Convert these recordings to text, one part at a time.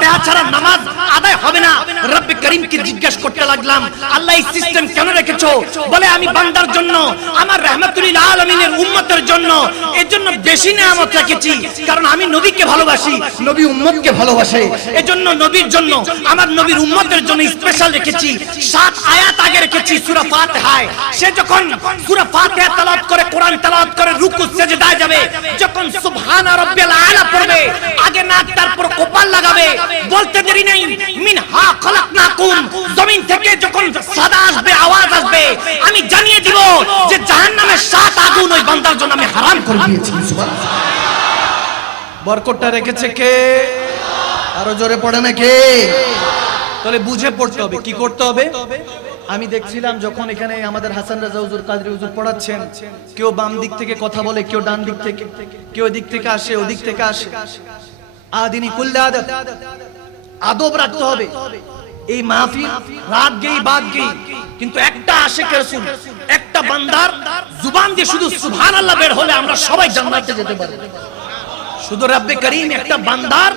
ফাতিহা ছাড়া নামাজ আদায় হবে না। রব্বে করিমকে জিজ্ঞেস করতে লাগলাম, আল্লাহ এই সিস্টেম কেন রেখেছো? বলে আমি বান্দার জন্য, আমার রাহমাতুল লিল আলামিনের উম্মতের জন্য, এর জন্য বেশি নিয়ামত রেখেছি। কারণ আমি নবীকে ভালোবাসি, নবী উম্মতকে ভালোবাসে, এজন্য নবীর জন্য, আমার নবীর উম্মতের জন্য স্পেশাল রেখেছি। 7 আয়াত আগে রেখেছি সূরা ফাতিহায়। সে যখন সূরা ফাতিহা তেলাওয়াত করে, কোরআন তেলাওয়াত করে, রুকু সিজদায় যাবে, যখন সুবহানা রাব্বিয়াল আলা পড়বে, আগে নাক তারপর কপাল লাগাবে। বলতে দেরি নেই, মিনহা খলাকনাকুম, জমিন থেকে যখন সাদা আসবে, আওয়াজ আসবে, আমি জানিয়ে দিব যে জাহান্নামের 7 আগুন ওই বান্দার জন্য আমি হারাম করে দিয়েছি। সুবহানাল্লাহ। বরকতটা রেখেছে কে? আরো জোরে পড়ে না কে? তাহলে বুঝে পড়তে হবে, কি করতে হবে? আমি দেখছিলাম যখন এখানে আমাদের হাসান রাজা হুজুর, কাদরি হুজুর পড়াচ্ছেন, কেউ বাম দিক থেকে কথা বলে, কেউ ডান দিক থেকে, কেউ এদিক থেকে আসে, ওদিক থেকে আসে। আদিনী কুল্লা আদব, আদব রাখতে হবে। এই মাহফিল রাত গেই বাদ গেই, কিন্তু একটা আশিক রাসূল, একটা বান্দার জুবান দিয়ে শুধু সুবহানাল্লাহ বের হলে আমরা সবাই জান্নাতে যেতে পারবো। শুধু রব্বে করিম একটা বান্দার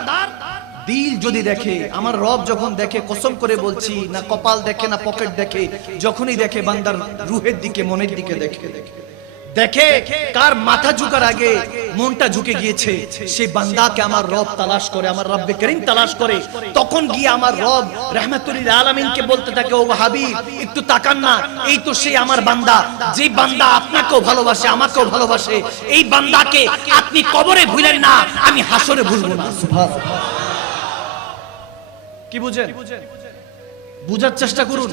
দিল যদি দেখে, আমার রব যখন দেখে, কসম করে বলছি, না কপাল দেখে না পকেট দেখে, যখনই দেখে বান্দার রুহের দিকে, মনের দিকে দেখে, দেখে কার মাথা ঝুঁকার আগে মনটা ঝুঁকে গিয়েছে, সেই বান্দাকে আমার রব তালাশ করে, আমার রব্বে করিম তালাশ করে। তখন গিয়ে আমার রব রাহমাতুল লিল আলামিনকে বলতে থাকে, ও হাবিব একটু তাকান না, এই তো সেই আমার বান্দা, যে বান্দা আপনাকেও ভালোবাসে, আমাকেও ভালোবাসে। এই বান্দাকে আপনি কবরে ভুলেন না, আমি হাসরে ভুলবো না। সুবহানাল্লাহ। কি বুঝেন? বুঝার চেষ্টা করুন।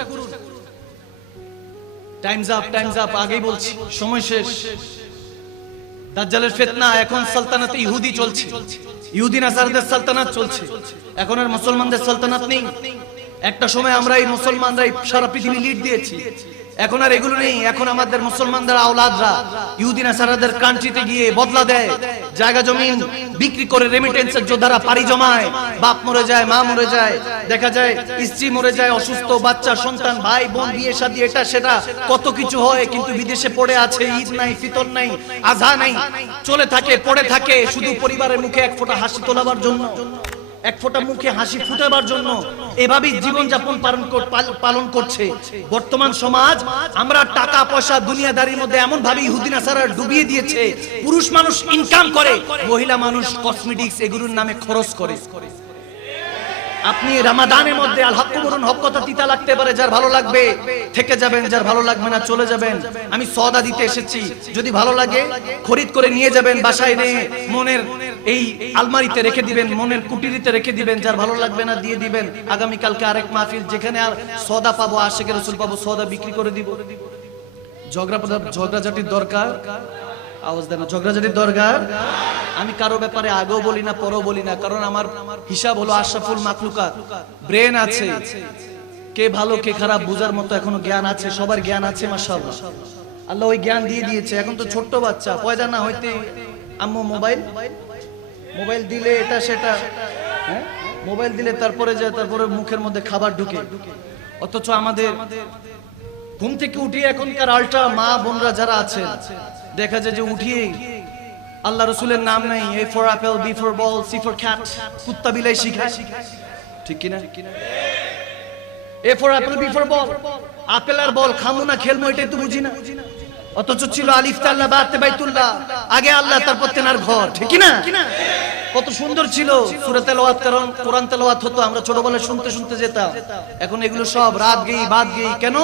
টাইমস আপ, টাইমস আপ, আগেই বলছি, সময় শেষ। দাজ্জালের ফিতনা, এখন সালতানাতে ইহুদি চলছে, ইহুদি নাসারাদের সালতানাত চলছে, এখন আর মুসলমানদের সালতানাত নেই। একটা সময় আমরা এই মুসলমানরাই সারা পৃথিবী লিড দিয়েছি, এখন আর এগুলো নেই। এখন আমাদের মুসলমানদের আওলাদরা ইহুদি নাসারাদের কান্ট্রিতে গিয়ে বদলা দেয়, জায়গা জমিন বিক্রি করে রেমিটেন্সের যোদ্ধারা পাড়ি জমায়, বাপ মরে যায়, মা মরে যায়, দেখা যায় স্ত্রী মরে যায়, অসুস্থ বাচ্চা সন্তান, ভাই বোন, বিয়ে শাদী, এটা সেটা কত কিছু হয়, কিন্তু বিদেশে পড়ে আছে, ঈদ নাই, ফিতর নাই, আযা নাই, চলে থাকে, পড়ে থাকে, শুধু পরিবারের মুখে এক ফোঁটা হাসি তোলাবার জন্য, এক ফোঁটা মুখে হাসি ফুটাবার জন্য এভাবেই জীবনযাপন পালন করছে বর্তমান সমাজ। আমরা টাকা পয়সা দুনিয়াদারির মধ্যে এমন ভাবে ইহুদি নাসারা ডুবিয়ে দিয়েছে, পুরুষ মানুষ ইনকাম করে, মহিলা মানুষ কসমেটিক্স এগুলোর নামে খরচ করে। আপনি রমাদানের মধ্যে আল হক বলুন, হক কথা তিতা লাগতে পারে, যার ভালো লাগবে থেকে যাবেন, যার ভালো লাগবে না চলে যাবেন। আমি সওদা দিতে এসেছি, যদি ভালো লাগে খরিদ করে নিয়ে যাবেন, বাসায় এনে মনের এই আলমারিতে রেখে দিবেন, মনের কুটিরিতে রেখে দিবেন, যার ভালো লাগবে না দিয়ে দিবেন। আগামী কালকে আরেক মাহফিল, যেখানে আর সওদা পাবো, আশিকের রাসূল পাবো, সওদা বিক্রি করে দিব। ঝগড়াঝাটির দরকার, আওয়াজ দেন, ঝগড়াঝাটির দরকার। আমি কারো ব্যাপারে আগেও বলি না, পরেও বলি না, কারণ আমার হিসাব হলো আশরাফুল মাখলুকাত। ব্রেন আছে, কে ভালো কে খারাপ বুঝার মতো এখনো জ্ঞান আছে, সবার জ্ঞান আছে, মাশাআল্লাহ। আল্লাহ ওই জ্ঞান দিয়ে দিয়েছে। এখন তো ছোট্ট বাচ্চা, পয়দা না হইতে আম্মু মোবাইল দিলে এটা সেটা, হ্যাঁ মোবাইল দিলে তারপরে যায়, তারপরে মুখের মধ্যে খাবার ঢুকে। অথচ আমাদের ঘুম থেকে উঠিয়ে এখনকার আল্ট্রা মা বোনরা যারা আছে, দেখা যায় যে উঠিয়ে আল্লাহ রাসূলের নাম নাই, A for apple, B for ball, C for cat, কুত্তা বিলাই শিখায়, ঠিক কি না? A for apple, B for ball, আপেল আর বল খামু না খেলমু, এটাই তো বুঝি না। অথচ ছিল আলিফ তাল্লা বা তে বাইতুল্লাহ, আগে আল্লাহ তারপর তেনার ঘর, ঠিক কি না? কত সুন্দর ছিল। সূরা তেলাওয়াত, কারণ কোরআন তেলাওয়াত হতো, আমরা ছোটবেলায় শুনতে শুনতে যেতাম। এখন এগুলো সব রাত গেই বাদ গেই। কেন?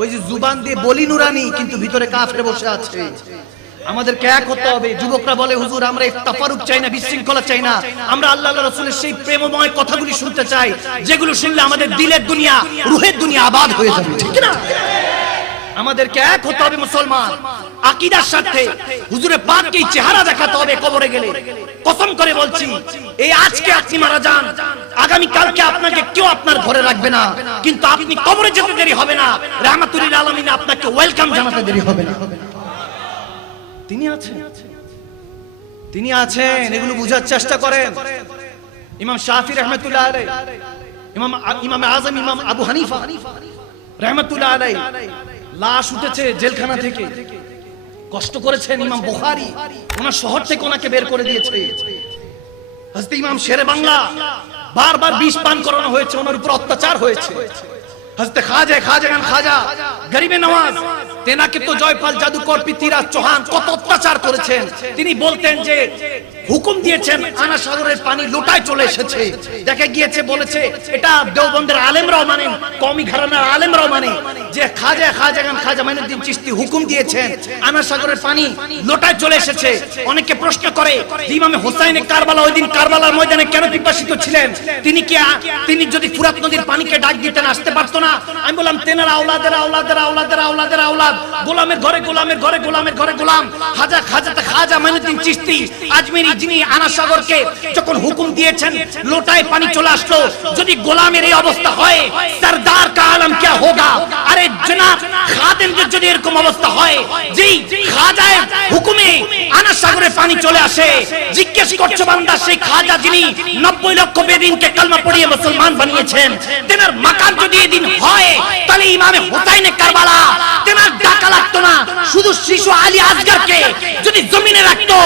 ওই যে জুবান দিয়ে বলি নুরানি, কিন্তু ভিতরে কাফের বসে আছে। আমাদেরকে এক হতে হবে। যুবকরা বলে, হুজুর আমরা তাফারুক চাই না, বিশৃঙ্খলা চাই না, আমরা আল্লাহ রাসূলের সেই প্রেমময় কথাগুলি শুনতে চাই, যেগুলো শুনলে আমাদের দিলের দুনিয়া, রুহের দুনিয়া আবাদ হয়ে যাবে, ঠিক না? আমাদেরকে এক হতে হবে মুসলমান, আকীদার সাথে হুজুরে পাককে চেহারা দেখাতে হবে কবরে গেলে। কসম করে বলছি, এই আজকে আপনি মারা যান, আগামী কালকে আপনাকে কেউ আপনার ঘরে রাখবে না, কিন্তু আপনি কবরে যেতে দেরি হবে না, রাহমাতুল লিল আলামিন আপনাকে ওয়েলকাম জানাতে দেরি হবে না। তিনি আছেন, তিনি আছেন, এগুলো বুঝার চেষ্টা করেন। ইমাম শাফি রাহমাতুল্লাহ আলাইহি, ইমাম আযম ইমাম আবু হানিফা রাহমাতুল্লাহ আলাইহি, লাশ উঠেছে জেলখানা থেকে, কষ্ট করেছেন। ইমাম বুখারী ওনার শহর থেকে ওনাকে বের করে দিয়েছে। হযরত ইমাম শেরে বাংলা বারবার বিষ পান করানো হয়েছে, ওনার উপর অত্যাচার হয়েছে। হযরত খাজা গরিবে নওয়াজ তেনাকে তো জয়পাল জাদুকর পৃথ্বীরাজ চৌহান কত অত্যাচার করেছেন। তিনি বলতেন যে হুকুম দিয়েছেন আনা সাগরের পানি লোটায় চলে এসেছে, দেখে গিয়েছে বলেছে এটা দেওবন্দের আলেমরাও মানেন, কওমি ঘরানার আলেমরাও মানে যে খাজা মাইনুদ্দিন চিশতি হুকুম দিয়েছেন আনা সাগরের পানি লোটায় চলে এসেছে। অনেকে প্রশ্ন করে ইমামে হোসাইনে কারবালা ওই দিন কারবালার ময়দানে কেন পিপাসিত ছিলেন? তিনি যদি ফুরাত নদীর পানিকে ডাক দিতেন আসতে পারতো না? আমি বললাম তেনার আওলাদের আওলাদ, গোলামের ঘরে গোলাম খাজা মাইনুদ্দিন চিশতি আজমেরি, যিনি আনা সাগরকে যখন হুকুম দিয়েছেন লোটায় পানি চলে আসলো। যদি গোলামের এই অবস্থা হয় সরদার কা আলম क्या होगा? আরে জনাব খাদেমদের যদি এরকম অবস্থা হয়, যেই খাজার হুকুমে আনা সাগরে পানি চলে আসে, জিজ্ঞেস করছে বান্দা সেই খাজা যিনি 90 লক্ষ বেদিনকে কালমা পড়িয়ে মুসলমান বানিয়েছেন, তেনার মাকাম যদি এদিন হয় তাহলে ইমামে হুসাইনে কারবালা তেনার ডাকা লাগতো না। শুধু শিশু আলী আসগরকে যদি জমিনে রাখতো,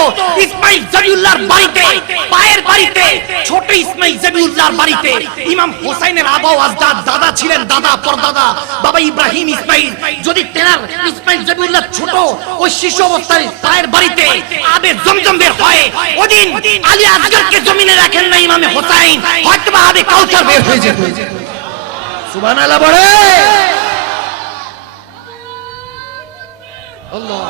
ইসমাইল জবিউল্লাহর বাড়িতে, পায়ের বাড়িতে, ছোট ইসমাইল জবিউল্লাহর বাড়িতে, ইমাম হুসাইনের আবা ও আজদাদ দাদা ছিলেন, দাদা পরদাদা বাবা ইব্রাহিম ইসমাইল, যদি তেনার ইসমাইল জবিউল্লাহ ছোট ওই শিশু অবস্থায় পায়ের বাড়িতে আবে জমজম বের হয়, ওদিন আলী আসগরকে জমিনে রাখেন না ইমামে হুসাইন, হয়তো বা আবে কাউসার বের হয়ে যেত। সুবহানাল্লাহ বলে আল্লাহ।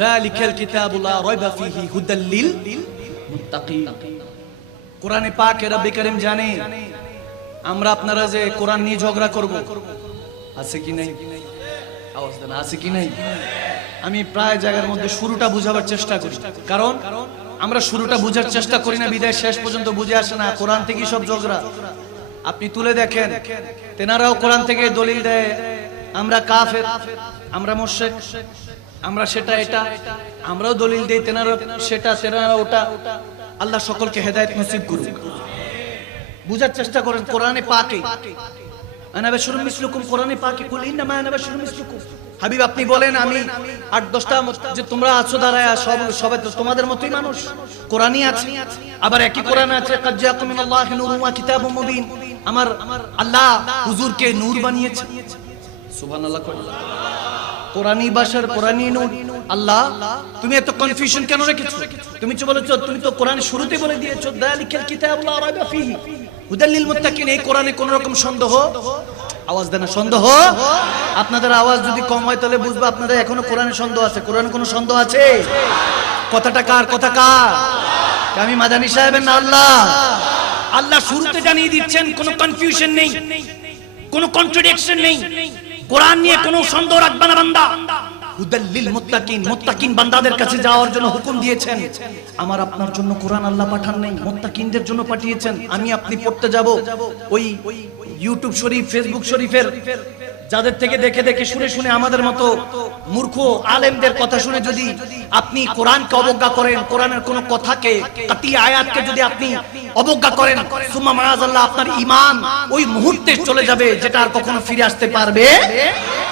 যালিকাল কিতাবু লা রাইবা ফীহি হুদাল লিল মুত্তাকিন। কোরআনে পাকে রব্বে করিম জানে আমরা আপনারা যে কোরআন নিয়ে ঝগড়া করব, আছে কি নাই? আওয়াজ দেন, আছে কি নাই? আমি প্রায় জায়গার মধ্যে শুরুটা বুঝাবার চেষ্টা করি, কারণ আমরা শুরুটা বুঝার চেষ্টা করি না বিদায় শেষ পর্যন্ত বুঝে আসে না কোরআন থেকে সব ঝগড়া। আপনি তুলে দেখেন তেনারাও কোরআন থেকে দলিল দেয় আমরা কাফের, আমরা মুশরিক, আমরা সেটা এটা, আমরাও দলিল দেই তেনারা সেটা তেনারা ওটা। আল্লাহ সকলকে হেদায়েত নসিব করুন। বুঝার চেষ্টা করেন কোরআনে পাকে আনা বাশারুম মিসলুকুম, কোরআনে পাকে কুল ইন্নামা আনা বাশারুম মিসলুকুম। হাবিব আপনি বলেন আমি 8-10টা যে তোমরা আছো দাঁড়ায় সবাই তো তোমাদের মতই মানুষ। কোরআনই আছে, আবার একই কোরআন আছে কাদ জাআকুম মিনাল্লাহি নূরুন ওয়া কিতাবুম মুবিন। আমার আল্লাহ হুজুরকে নূর বানিয়েছে। সুবহানাল্লাহ। কোরআনী ভাষার কোরআনী নূর। আল্লাহ তুমি এত কনফিউশন কেন রেখেছো? তুমি তো বলেছো, তুমি তো কোরআন শুরুতে বলে দিয়েছো যালিকাল কিতাবু লা রাইবা ফীহি হুদাল লিল মুত্তাকিন। এই কোরআনে কোন রকম সন্দেহ, আওয়াজ দেন, সন্দেহ। আপনাদের আওয়াজ যদি কম হয় তাহলে বুঝবো আপনাদের এখনো কোরআনে সন্দেহ আছে। কোরআনে কোনো সন্দেহ আছে? কথাটা কার? কথা কার? আমি মাদানী সাহেবের না আল্লাহ? আল্লাহ শুরুতে জানিয়ে দিচ্ছেন কোনো কনফিউশন নেই, কোনো কন্ট্রাডিকশন নেই। কোরআন নিয়ে কোনো সন্দেহ রাখবে না বান্দা। হুদাল লিল মুত্তাকিন, মুত্তাকিন বান্দাদের কাছে যাওয়ার জন্য হুকুম দিয়েছেন। আমার আপনার জন্য কোরআন আল্লাহ পাঠান নাই, মুত্তাকিনদের জন্য পাঠিয়েছেন। আমি আপনি পড়তে যাব ওই ইউটিউব শরীফ, ফেসবুক শরীফের যাদের থেকে দেখে দেখে শুনে শুনে আমাদের মতো মূর্খ আলেমদের কথা শুনে যদি আপনি কোরআনকে অবজ্ঞা করেন, কোরআনের কোন কথাকে, কাতি আয়াতকে যদি আপনি অবজ্ঞা করেন, সুম্মা মাআযাল্লাহ আপনার ঈমান ওই মুহূর্তে চলে যাবে, যেটা আর কখনো ফিরে আসতে পারবে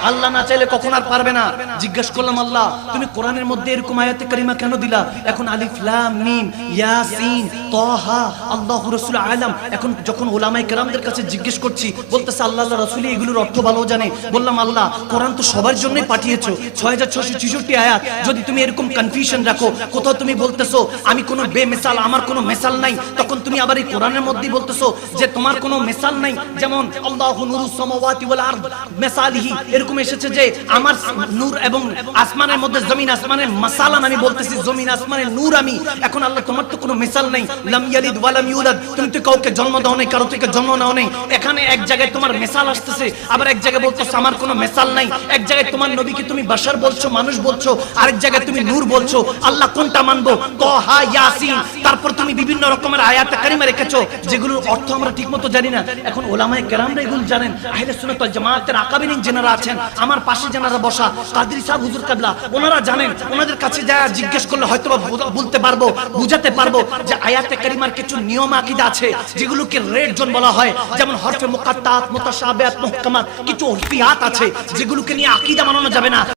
আল্লাহ না চাইলে কখনো আর পারবে না। জিজ্ঞেস করলাম আল্লাহ তুমি কোরআনের মধ্যে এরকম আয়াতে কারিমা কেন দিলা? এখন আলিফ লাম মিম ইয়াসিন তাহা আল্লাহু রাসূল আলাম। এখন যখন উলামায়ে কেরামদের কাছে জিজ্ঞেস করছি, বলতেছে আল্লাহ রাসূল এগুলোর অর্থ ভালো জানে। বললাম আল্লাহ কোরআন তো সবার জন্যই পাঠিয়েছো, 6666 আয়াত। যদি তুমি এরকম কনফিউশন রাখো, কোথাও তুমি বলতেছো আমি কোনো বেমিসাল, আমার কোনো মিসাল নাই, তখন তুমি আবার এই কোরআনের মধ্যেই বলতেছো যে তোমার কোনো মিসাল নাই। যেমন আল্লাহু নূরুস সামাওয়াতি ওয়াল আরদ মিসালিহি, এরকম এসেছে যে আমার নূর এবং আসমানের মধ্যে জমিন আসমানের মাসালান, আমি বলতেছি জমিন আসমানের নূর আমি। এখন আল্লাহ তোমার তো কোনো মিসাল নাই, লাম ইয়ালিদ ওয়া লাম ইউলাদ, তুমি তো কাউকে জন্ম দাও নাই, কারো থেকে জন্ম নাও নাই। এখানে এক জায়গায় তোমার মিসাল আসতেছে, আবার এক জায়গায় বলতেছো আমার কোনো মিসাল নাই। এক জায়গায় তোমার নবীকে তুমি বাশার বলছো, মানুষ বলছো, আরেক জায়গায় তুমি নূর বলছো। আল্লাহ কোনটা মানবো? তাহা ইয়াসিন, তারপর তুমি বিভিন্ন রকমের আয়াতে কারিমা রেখেছো যেগুলোর অর্থ আমরা ঠিকমতো জানি না। এখন উলামায়ে কেরামরা এগুলো জানেন, আহলে সুন্নাত ওয়াল জামাতের আকাবিরিন যারা আছেন, আমার পাশে যারা বসা কাদরি সাহেব হুজুর কিবলা, ওনারা জানেন। ওনাদের কাছে যা জিজ্ঞেস করলে হয়তো বলতে পারবো, বুঝাতে পারবো যে আয়াতে কারিমার কিছু নিয়ম আকীদা আছে যেগুলোকে রেড জোন বলা হয়। যেমন হরফে মুকাত্তাত মুতাশাবিহাত মুহকামাত কিছু উরফিয়াত আছে যেগুলোকে নিয়ে আকীদা বানানো যাবে না।